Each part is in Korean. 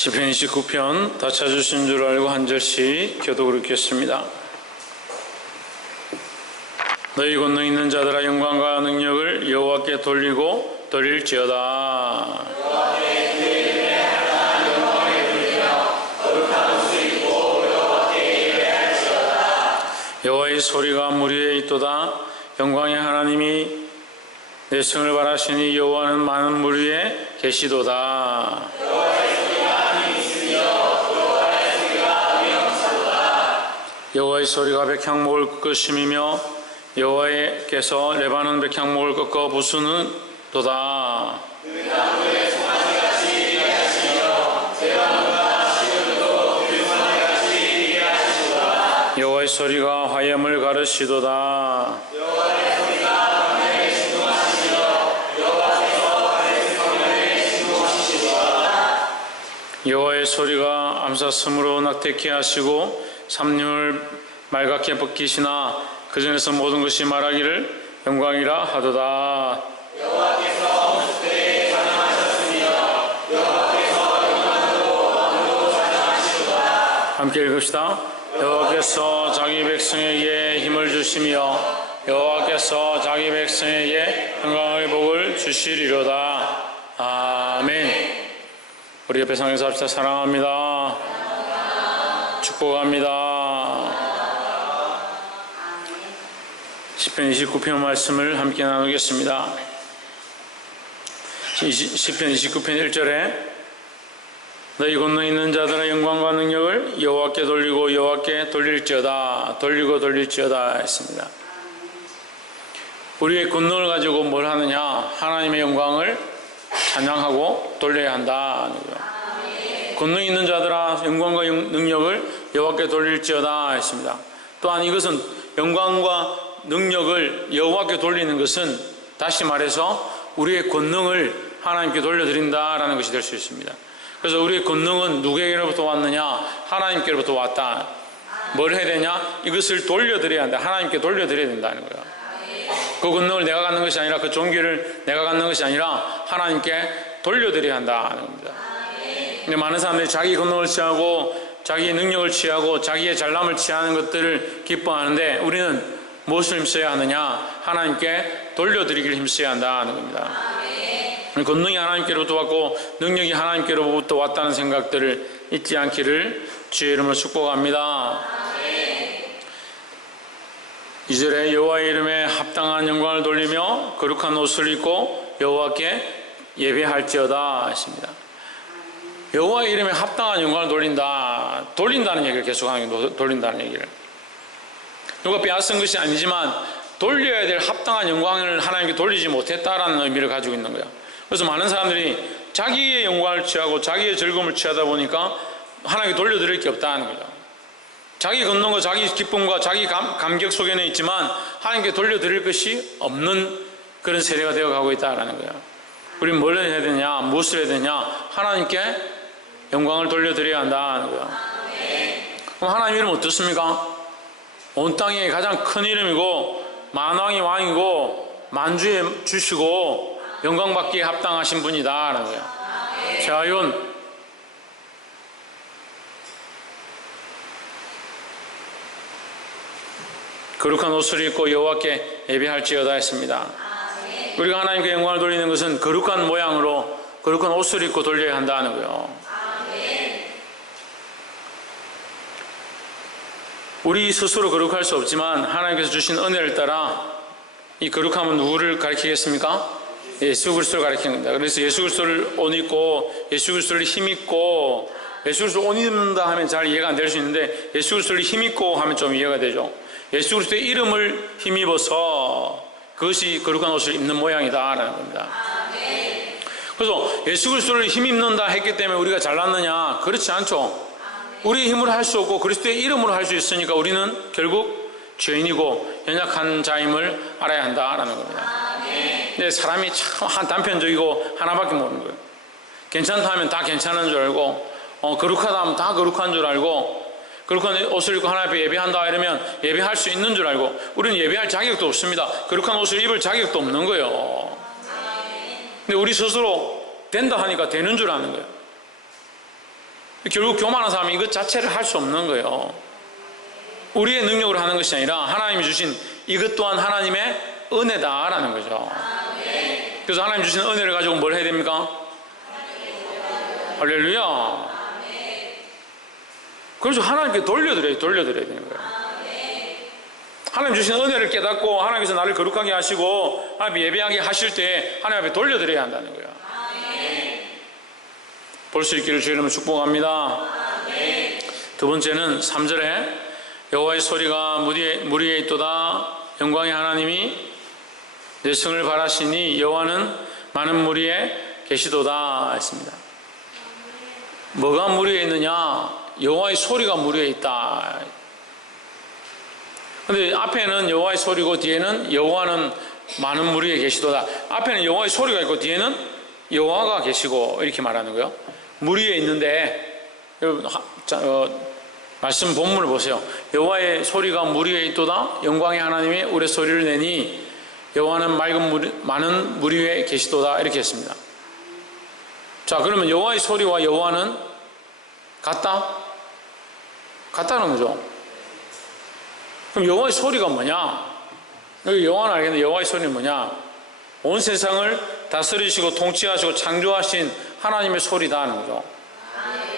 시편 29편 다 찾으신 줄 알고 한 절씩 교독을 읽겠습니다. 너희 권능 있는 자들아 영광과 능력을 여호와께 돌리고 돌릴지어다. 여호와의 소리가 물 위에 있도다. 영광의 하나님이 내 성을 바라시니 여호와는 많은 물 위에 계시도다. 여호와의 소리가 백향목을 꺾으심이며 여호와께서 레바논 백향목을 꺾어 부수는 도다. 여호와의 소리가 화염을 가르시도다. 여호와의 소리가 암사슴으로 낙태케 하시고 삼림을 말갛게 벗기시나 그 전에서 모든 것이 말하기를 영광이라 하도다. 여호와께서 온수들에게 찬양하셨으며 여호와께서 영광으로 왕으로 찬양하시도다. 함께 읽읍시다. 여호와께서 자기 백성에게 힘을 주시며 여호와께서 자기 백성에게 평강의 복을 주시리로다. 아멘. 우리 옆에 상에서 합시다. 사랑합니다. 축복합니다. 시편 29편 말씀을 함께 나누겠습니다. 시편 29편 1절에 너희 권능 있는 자들의 영광과 능력을 여호와께 돌리고 여호와께 돌릴지어다. 돌리고 돌릴지어다 했습니다. 우리의 권능을 가지고 뭘 하느냐? 하나님의 영광을 찬양하고 돌려야 한다. 권능 있는 자들아 영광과 능력을 여호와께 돌릴지어다 했습니다. 또한 이것은 영광과 능력을 여호와께 돌리는 것은 다시 말해서 우리의 권능을 하나님께 돌려드린다라는 것이 될 수 있습니다. 그래서 우리의 권능은 누구에게로부터 왔느냐? 하나님께로부터 왔다. 뭘 해야 되냐? 이것을 돌려드려야 한다. 하나님께 돌려드려야 된다는 거예요. 그 권능을 내가 갖는 것이 아니라 그 종기를 내가 갖는 것이 아니라 하나님께 돌려드려야 한다는 겁니다. 근데 많은 사람들이 자기 권능을 취하고 자기의 능력을 취하고 자기의 잘남을 취하는 것들을 기뻐하는데 우리는 무엇을 힘써야 하느냐? 하나님께 돌려드리기를 힘써야 한다는 겁니다. 권능이 하나님께로부터 왔고 능력이 하나님께로부터 왔다는 생각들을 잊지 않기를 주의 이름으로 축복합니다. 2절에 여호와의 이름에 합당한 영광을 돌리며 거룩한 옷을 입고 여호와께 예배할지어다 했습니다. 여호와의 이름에 합당한 영광을 돌린다는 얘기를 계속하는 게 돌린다는 얘기를. 누가 빼앗은 것이 아니지만 돌려야 될 합당한 영광을 하나님께 돌리지 못했다라는 의미를 가지고 있는 거야. 그래서 많은 사람들이 자기의 영광을 취하고 자기의 즐거움을 취하다 보니까 하나님께 돌려드릴 게 없다는 거죠. 자기 권능과 자기 기쁨과 자기 감격 속에는 있지만 하나님께 돌려드릴 것이 없는 그런 세대가 되어가고 있다는 거야. 우리는 뭘 해야 되냐? 무엇을 해야 되냐? 하나님께 영광을 돌려드려야 한다는 거야. 그럼 하나님 이름 어떻습니까? 온 땅에 가장 큰 이름이고 만왕이 왕이고 만주에 주시고 영광받기에 합당하신 분이다라는 거예요. 자연 거룩한 옷을 입고 여호와께 예배할지어다 했습니다. 우리가 하나님께 영광을 돌리는 것은 거룩한 모양으로 거룩한 옷을 입고 돌려야 한다는 거예요. 우리 스스로 거룩할 수 없지만 하나님께서 주신 은혜를 따라 이 거룩함은 누구를 가리키겠습니까? 예수 그리스도를 가리키는 겁니다. 그래서 예수 그리스도를 옷 입고 예수 그리스도를 힘입고 예수 그리스도를 옷 입는다 하면 잘 이해가 안 될 수 있는데 예수 그리스도를 힘입고 하면 좀 이해가 되죠. 예수 그리스도의 이름을 힘입어서 그것이 거룩한 옷을 입는 모양이다라는 겁니다. 그래서 예수 그리스도를 힘입는다 했기 때문에 우리가 잘났느냐? 그렇지 않죠. 우리의 힘으로 할 수 없고 그리스도의 이름으로 할 수 있으니까 우리는 결국 죄인이고 연약한 자임을 알아야 한다라는 겁니다. 근데 사람이 참 단편적이고 하나밖에 모르는 거예요. 괜찮다 하면 다 괜찮은 줄 알고 거룩하다 하면 다 거룩한 줄 알고 거룩한 옷을 입고 하나님 앞에 예배한다 이러면 예배할 수 있는 줄 알고 우리는 예배할 자격도 없습니다. 거룩한 옷을 입을 자격도 없는 거예요. 근데 우리 스스로 된다 하니까 되는 줄 아는 거예요. 결국 교만한 사람이 이것 자체를 할 수 없는 거예요. 우리의 능력으로 하는 것이 아니라 하나님이 주신 이것 또한 하나님의 은혜다라는 거죠. 그래서 하나님 주신 은혜를 가지고 뭘 해야 됩니까? 할렐루야. 그래서 하나님께 돌려드려야 되는 거예요. 하나님 주신 은혜를 깨닫고 하나님께서 나를 거룩하게 하시고 하나님 예배하게 하실 때 하나님 앞에 돌려드려야 한다는 거예요. 볼 수 있기를 주의 이름으로 축복합니다. 두 번째는 3절에 여호와의 소리가 물 위에 있도다. 영광의 하나님이 내 성을 바라시니 여호와는 많은 물 위에 계시도다 했습니다. 뭐가 물 위에 있느냐? 여호와의 소리가 물 위에 있다. 근데 앞에는 여호와의 소리고 뒤에는 여호와는 많은 물 위에 계시도다. 앞에는 여호와의 소리가 있고 뒤에는 여호와가 계시고 이렇게 말하는 거예요. 물 위에 있는데 여러분 말씀 본문을 보세요. 여호와의 소리가 물 위에 있도다. 영광의 하나님이 우레 소리를 내니 여호와는 많은 물 위에 계시도다. 이렇게 했습니다. 자, 그러면 여호와의 소리와 여호와는 같다? 같다는 거죠. 그럼 여호와의 소리가 뭐냐? 여기 여호와는 알겠는데 여호와의 소리는 뭐냐? 온 세상을 다스리시고 통치하시고 창조하신 하나님의 소리다 하는 거죠.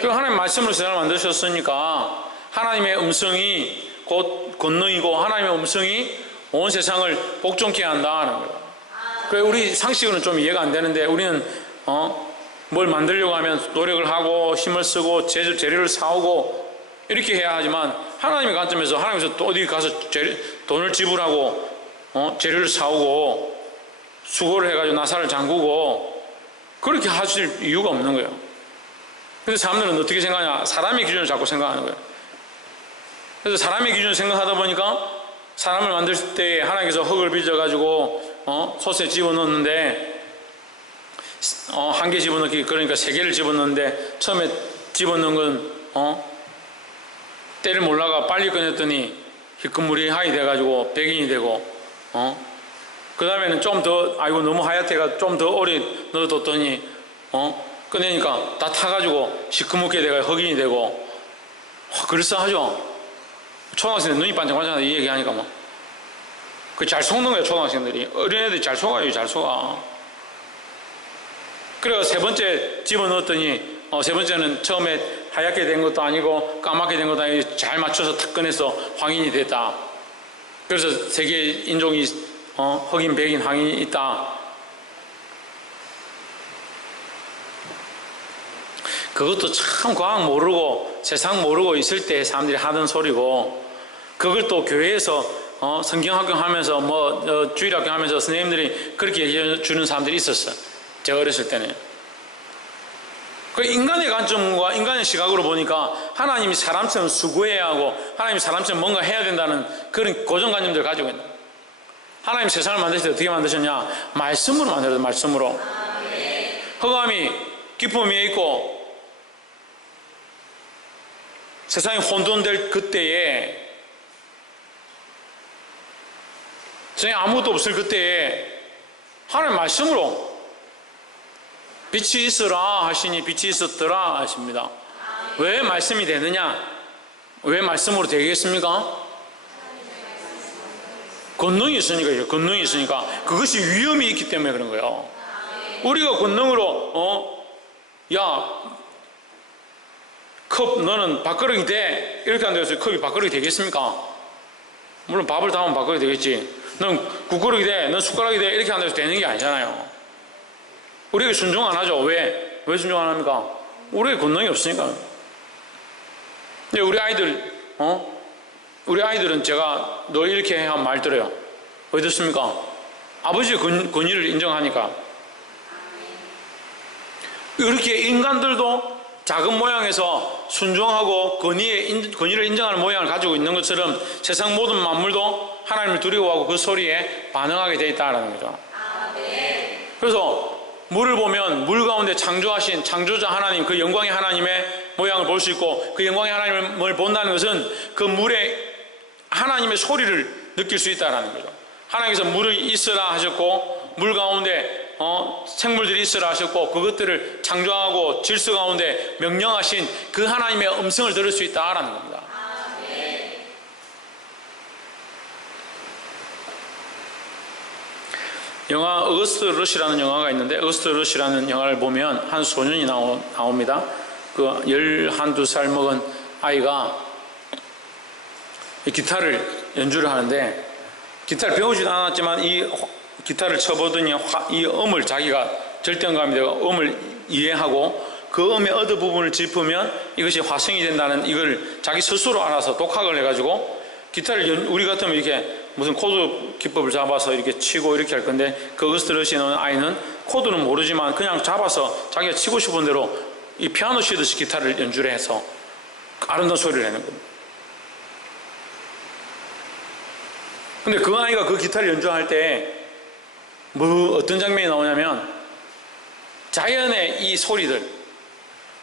그럼 하나님 말씀으로 세상을 만드셨으니까 하나님의 음성이 곧 권능이고 하나님의 음성이 온 세상을 복종케 한다 하는 거예요. 그래 우리 상식으로는 좀 이해가 안 되는데 우리는 뭘 만들려고 하면 노력을 하고 힘을 쓰고 재료를 사오고 이렇게 해야 하지만 하나님의 관점에서 하나님께서 어디 가서 돈을 지불하고 재료를 사오고 수고를 해가지고 나사를 잠그고 그렇게 하실 이유가 없는 거예요. 근데 사람들은 어떻게 생각하냐? 사람의 기준을 자꾸 생각하는 거예요. 그래서 사람의 기준을 생각하다 보니까 사람을 만들 때 하나님께서 흙을 빚어가지고 솥에 집어넣는데 한 개 집어넣기 그러니까 3개를 집어넣는데 처음에 집어넣은 건 때를 몰라가 빨리 꺼냈더니 희끗물이 하이 돼가지고 백인이 되고 그 다음에는 좀 더 아이고 너무 하얗대가 좀 더 오래 넣어뒀더니 꺼내니까 다 타가지고 시커멓게 돼가 흑인이 되고 그럴싸하죠. 초등학생들 눈이 반짝반짝하다 이 얘기하니까 뭐 그 잘 속는 거예요. 초등학생들이 어린애들이 잘 속아요. 잘 속아. 그래서 세 번째 집어넣었더니 세 번째는 처음에 하얗게 된 것도 아니고 까맣게 된 것도 아니고 잘 맞춰서 탁 꺼내서 황인이 됐다. 그래서 세계 인종이 흑인, 백인, 황인이 있다. 그것도 참 과학 모르고 세상 모르고 있을 때 사람들이 하던 소리고 그걸 또 교회에서 성경학교 하면서 주일학교 하면서 선생님들이 그렇게 얘기해 주는 사람들이 있었어요. 제가 어렸을 때는. 그 인간의 관점과 인간의 시각으로 보니까 하나님이 사람처럼 수고해야 하고 하나님이 사람처럼 뭔가 해야 된다는 그런 고정관념들을 가지고 있는 거예요. 하나님 세상을 만드실 때 어떻게 만드셨냐? 말씀으로 만들어요. 말씀으로. 흑암이 깊음 위에 있고 세상이 혼돈될 그때에 세상에 아무것도 없을 그때에 하나님 말씀으로 빛이 있으라 하시니 빛이 있었더라 하십니다. 왜 말씀이 되느냐? 왜 말씀으로 되겠습니까? 권능이 있으니까요. 권능이 있으니까 그것이 위험이 있기 때문에 그런 거예요. 우리가 권능으로 야 컵 너는 밥그릇이 돼 이렇게 한다고 해서 컵이 밥그릇이 되겠습니까? 물론 밥을 담으면 밥그릇이 되겠지. 넌 국그릇이 돼, 넌 숟가락이 돼 이렇게 한다고 해서 되는 게 아니잖아요. 우리에게 순종 안 하죠. 왜 순종 안 합니까? 우리에게 권능이 없으니까. 근데 우리 아이들은 제가 너 이렇게 해 하면 말 들어요. 왜 듣습니까? 아버지의 권위를 인정하니까. 이렇게 인간들도 작은 모양에서 순종하고 권위를 인정하는 모양을 가지고 있는 것처럼 세상 모든 만물도 하나님을 두려워하고 그 소리에 반응하게 되어 있다는 거죠. 그래서 물을 보면 물 가운데 창조하신 창조자 하나님, 그 영광의 하나님의 모양을 볼 수 있고 그 영광의 하나님을 본다는 것은 그 물에 하나님의 소리를 느낄 수 있다는 거죠. 하나님께서 물이 있으라 하셨고 물 가운데 생물들이 있으라 하셨고 그것들을 창조하고 질서 가운데 명령하신 그 하나님의 음성을 들을 수 있다라는 겁니다. 영화 어거스트 러시라는 영화가 있는데 어거스트 러시라는 영화를 보면 한 소년이 나옵니다. 그 11~12살 먹은 아이가 기타를 연주를 하는데 기타를 배우지도 않았지만 이 기타를 쳐보더니 이 음을 자기가 절대음감이 되고 음을 이해하고 그 음의 어느 부분을 짚으면 이것이 화성이 된다는 이걸 자기 스스로 알아서 독학을 해가지고 기타를 우리 같으면 이렇게 무슨 코드 기법을 잡아서 이렇게 치고 이렇게 할 건데 그 어거스트 러시는 아이는 코드는 모르지만 그냥 잡아서 자기가 치고 싶은 대로 이 피아노 치듯이 기타를 연주를 해서 아름다운 소리를 내는 겁니다. 근데 그 아이가 그 기타를 연주할 때 어떤 장면이 나오냐면 자연의 이 소리들,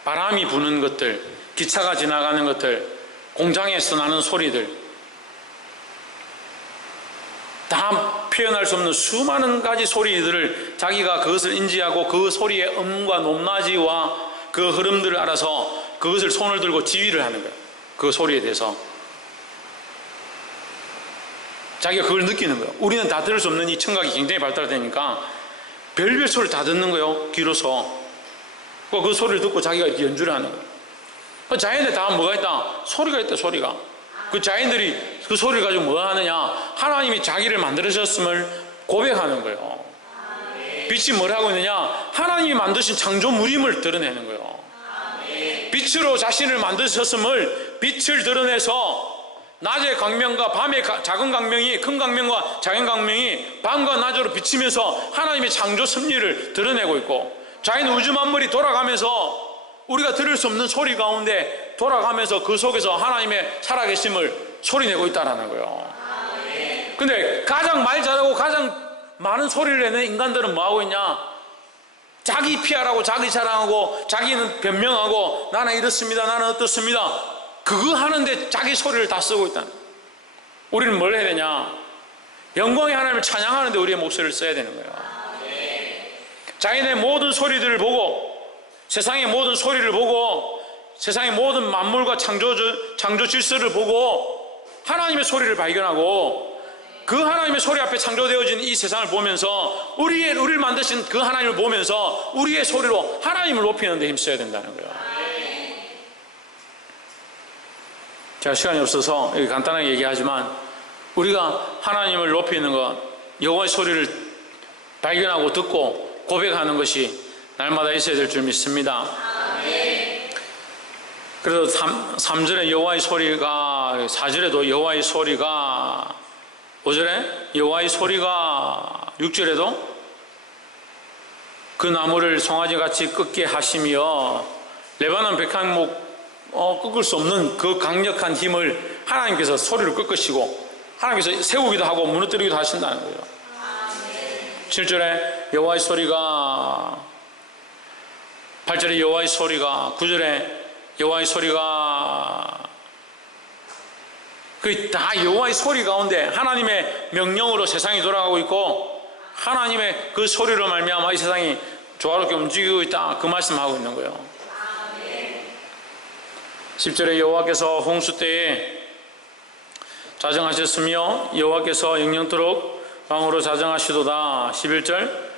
바람이 부는 것들, 기차가 지나가는 것들, 공장에서 나는 소리들 다 표현할 수 없는 수많은 가지 소리들을 자기가 그것을 인지하고 그 소리의 음과 높낮이와 그 흐름들을 알아서 그것을 손을 들고 지휘를 하는 거예요. 그 소리에 대해서 자기가 그걸 느끼는 거예요. 우리는 다 들을 수 없는 이 청각이 굉장히 발달되니까 별별 소리를 다 듣는 거예요. 귀로서 그 소리를 듣고 자기가 이렇게 연주를 하는 거예요. 자연에 다 뭐가 있다? 소리가 있다. 소리가. 그 자연들이 그 소리를 가지고 뭐 하느냐? 하나님이 자기를 만들으셨음을 고백하는 거예요. 빛이 뭘 하고 있느냐? 하나님이 만드신 창조물임을 드러내는 거예요. 빛으로 자신을 만드셨음을 빛을 드러내서 낮의 광명과 밤의 작은 광명이 큰 광명과 작은 광명이 밤과 낮으로 비치면서 하나님의 창조 섭리를 드러내고 있고 자연 우주 만물이 돌아가면서 우리가 들을 수 없는 소리 가운데 돌아가면서 그 속에서 하나님의 살아계심을 소리내고 있다는 거예요. 근데 가장 말 잘하고 가장 많은 소리를 내는 인간들은 뭐하고 있냐? 자기 피하라고 자기 자랑하고 자기는 변명하고 나는 이렇습니다. 나는 어떻습니다. 그거 하는데 자기 소리를 다 쓰고 있다는 거예요. 우리는 뭘 해야 되냐? 영광의 하나님을 찬양하는데 우리의 목소리를 써야 되는 거예요. 자기네 모든 소리들을 보고 세상의 모든 소리를 보고 세상의 모든 만물과 창조 질서를 보고 하나님의 소리를 발견하고 그 하나님의 소리 앞에 창조되어진 이 세상을 보면서 우리를 만드신 그 하나님을 보면서 우리의 소리로 하나님을 높이는 데 힘써야 된다는 거예요. 제가 시간이 없어서 간단하게 얘기하지만 우리가 하나님을 높이는 것, 여호와의 소리를 발견하고 듣고 고백하는 것이 날마다 있어야 될 줄 믿습니다. 그래서 3절에 여호와의 소리가, 4절에도 여호와의 소리가, 5절에 여호와의 소리가, 6절에도 그 나무를 송아지같이 꺾게 하시며 레바논 백향목 꺾을 수 없는 그 강력한 힘을 하나님께서 소리를 꺾으시고 하나님께서 세우기도 하고 무너뜨리기도 하신다는 거예요. 7절에 여호와의 소리가, 8절에 여호와의 소리가, 9절에 여호와의 소리가, 그 다 여호와의 소리 가운데 하나님의 명령으로 세상이 돌아가고 있고 하나님의 그 소리로 말미암아 이 세상이 조화롭게 움직이고 있다, 그 말씀하고 있는 거예요. 10절에 여호와께서 홍수 때에 자정하셨으며 여호와께서 영영토록 왕으로 자정하시도다. 11절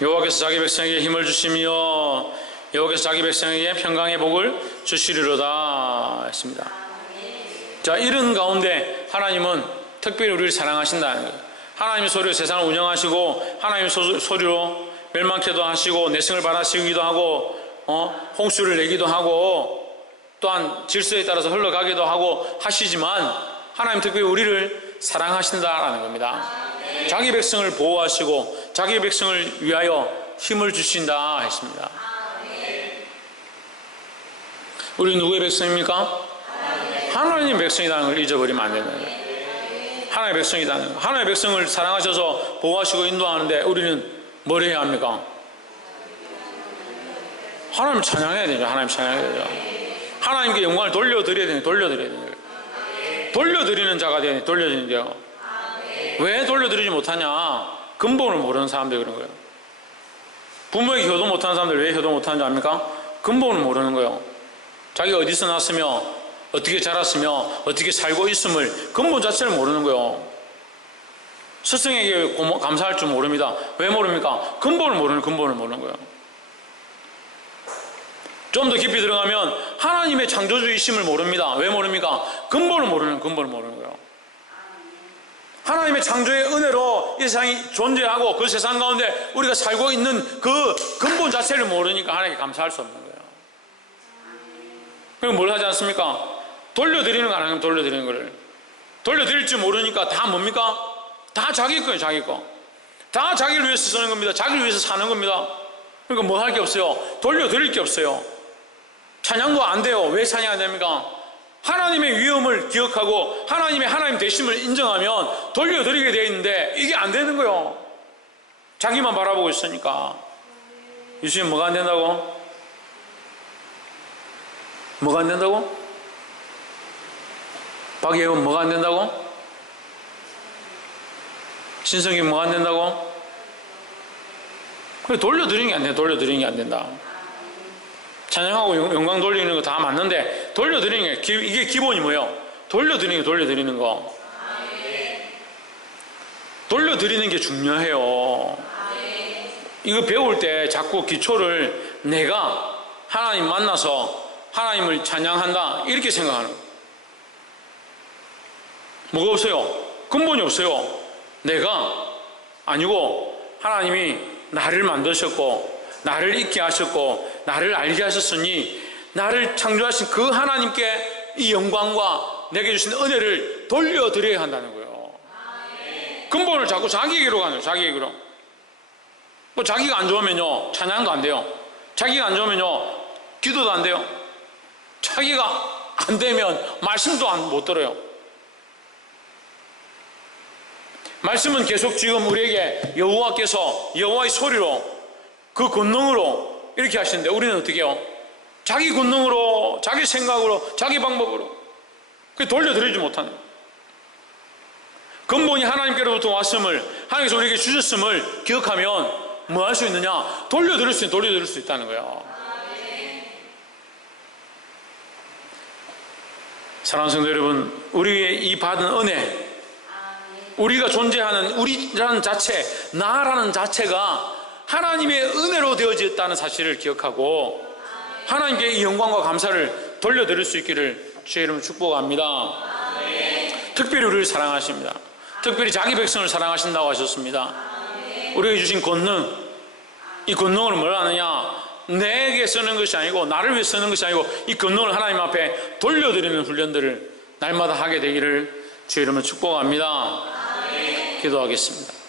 여호와께서 자기 백성에게 힘을 주시며 여호와께서 자기 백성에게 평강의 복을 주시리로다 했습니다. 자, 이런 가운데 하나님은 특별히 우리를 사랑하신다는 거예요. 하나님의 소리로 세상을 운영하시고 하나님의 소리로 멸망케도 하시고 내성을 받아시기도 하고 홍수를 내기도 하고 또한 질서에 따라서 흘러가기도 하고 하시지만 하나님 특별히 우리를 사랑하신다라는 겁니다. 자기 백성을 보호하시고 자기 백성을 위하여 힘을 주신다 했습니다. 우리 누구의 백성입니까? 하나님 백성이라는 걸 잊어버리면 안 되는 거예요. 하나님의 백성이라는 거예요. 하나님의 백성을 사랑하셔서 보호하시고 인도하는데 우리는 뭘 해야 합니까? 하나님을 찬양해야 되죠. 하나님 찬양해야 되죠. 하나님께 영광을 돌려드려야 되는 거예요. 돌려드리는 자가 되야 돼요. 돌려드리는 거예요. 왜 돌려드리지 못하냐? 근본을 모르는 사람들이 그런 거예요. 부모에게 효도 못하는 사람들 왜 효도 못하는 줄 압니까? 근본을 모르는 거예요. 자기가 어디서 났으며 어떻게 자랐으며 어떻게 살고 있음을 근본 자체를 모르는 거예요. 스승에게 감사할 줄 모릅니다. 왜 모릅니까? 근본을 모르는 거예요. 좀 더 깊이 들어가면 하나님의 창조주이심을 모릅니다. 왜 모릅니까? 근본을 모르는 거예요. 하나님의 창조의 은혜로 이 세상이 존재하고 그 세상 가운데 우리가 살고 있는 그 근본 자체를 모르니까 하나님께 감사할 수 없는 거예요. 그럼 뭘 하지 않습니까? 돌려드리는 거 하나님 돌려드리는 거를 돌려드릴 줄 모르니까 다 뭡니까? 다 자기 거예요. 자기 거. 다 자기를 위해서 쓰는 겁니다. 자기를 위해서 사는 겁니다. 그러니까 뭐 할 게 없어요. 돌려드릴 게 없어요. 찬양도 안 돼요. 왜 찬양 안 됩니까? 하나님의 위엄을 기억하고 하나님 되심을 인정하면 돌려드리게 되어 있는데 이게 안 되는 거예요. 자기만 바라보고 있으니까. 유수님 뭐가 안 된다고? 뭐가 안 된다고? 박예원 뭐가 안 된다고? 신성이 뭐가 안 된다고? 그래 돌려드리는 게 안 돼. 돌려드리는 게 안 된다. 찬양하고 영광 돌리는 거 다 맞는데 돌려드리는 게 이게 기본이 뭐예요? 돌려드리는 거. 돌려드리는 게 중요해요. 이거 배울 때 자꾸 기초를 내가 하나님 만나서 하나님을 찬양한다 이렇게 생각하는 거예요. 뭐가 없어요? 근본이 없어요. 내가 아니고 하나님이 나를 만드셨고 나를 있게 하셨고 나를 알게 하셨으니 나를 창조하신 그 하나님께 이 영광과 내게 주신 은혜를 돌려드려야 한다는 거예요. 근본을 자꾸 자기에게로 가는 거예요. 자기에게로. 뭐 자기가 안 좋으면요 찬양도 안 돼요. 자기가 안 좋으면요 기도도 안 돼요. 자기가 안 되면 말씀도 못 들어요. 말씀은 계속 지금 우리에게 여호와께서 여호와의 소리로 그 권능으로 이렇게 하시는데 우리는 어떻게 해요? 자기 권능으로 자기 생각으로 자기 방법으로 그게 돌려드리지 못하는 거예요. 근본이 하나님께로부터 왔음을 하나님께서 우리에게 주셨음을 기억하면 뭐 할 수 있느냐? 돌려드릴 수 있다는 거예요. 사랑하는 성도 여러분, 우리의 이 받은 은혜, 우리가 존재하는 우리라는 자체, 나라는 자체가 하나님의 은혜로 되어졌다는 사실을 기억하고 하나님께 이 영광과 감사를 돌려드릴 수 있기를 주의 이름으로 축복합니다. 특별히 우리를 사랑하십니다. 특별히 자기 백성을 사랑하신다고 하셨습니다. 우리에게 주신 권능, 이 권능을 뭘 하느냐? 내게 쓰는 것이 아니고 나를 위해 쓰는 것이 아니고 이 권능을 하나님 앞에 돌려드리는 훈련들을 날마다 하게 되기를 주의 이름으로 축복합니다. 기도하겠습니다.